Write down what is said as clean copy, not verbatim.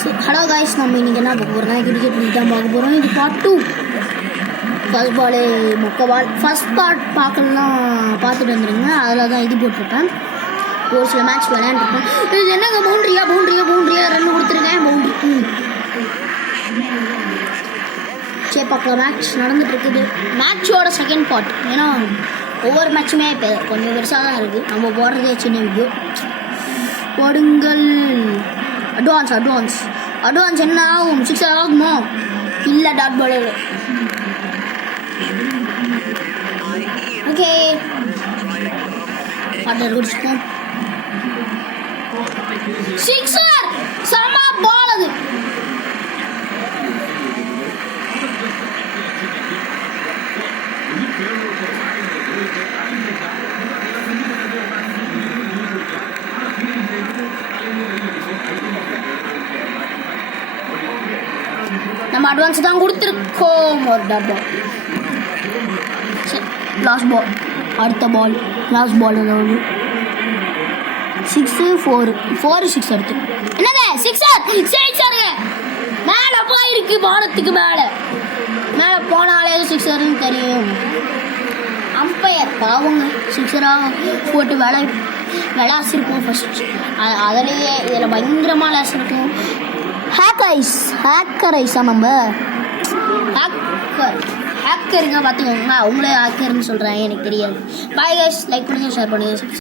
So hello guys, நம்ம இன்றைக்கி என்ன பார்க்க போகிறோம்னா கிரிக்கெட் தான் பார்க்க போகிறோம். இது பார்ட் 2. ஃபர்ஸ்ட் பாலு மொக்க பால். ஃபர்ஸ்ட் பார்ட் பார்க்கலாம் பார்த்துட்டு வந்துடுங்க. அதில் தான் இது போட்டிருப்பேன். ஒரு சில மேட்ச் விளையாண்டுருப்பேன். இது என்னங்க பவுண்ட்ரியா 2 கொடுத்துருக்கேன். பவுண்ட்ரி சரி பார்க்கலாம். மேட்ச் நடந்துகிட்ருக்குது. மேட்சோட செகண்ட் பார்ட். ஏன்னா ஒவ்வொரு மேட்சுமே இப்போ கொஞ்சம் பெருசாக தான் இருக்குது. நம்ம போடுறதே சின்ன வீடியோ. போடுங்கள். அட்வான்ஸ் என்ன ஆகும்? 6 ஆகுமோ? இல்லை, டாட் பால். ஓகே, வாட்டர் குடிச்சுப்போம். 6 செம பால் அது. நம்ம அட்வான்ஸ் தான் கொடுத்துருக்கோம். ஒரு டாட் பால். Last ball. அடுத்த பால் லாஸ்ட் பால். ஏதாவது 6 அடுத்து என்னது 6 மேலே போயிருக்கு. வானத்துக்கு மேலே போனாலே 6 தெரியும். அம்பையர் பாவங்க 6 போட்டு விளாசிருப்போம் ஃபர்ஸ்ட். அதிலேயே இதில் பயங்கரமாக விளாசிருக்கோம். ஹேக்கர் ஐஸா நம்ம ஹேக்கருங்க பார்த்துக்கோங்க. அவங்களே ஹேக்கர்னு சொல்கிறாங்க, எனக்கு தெரியாது. பாய் கைஸ், லைக் பண்ணுங்கள், ஷேர் பண்ணுங்கள்.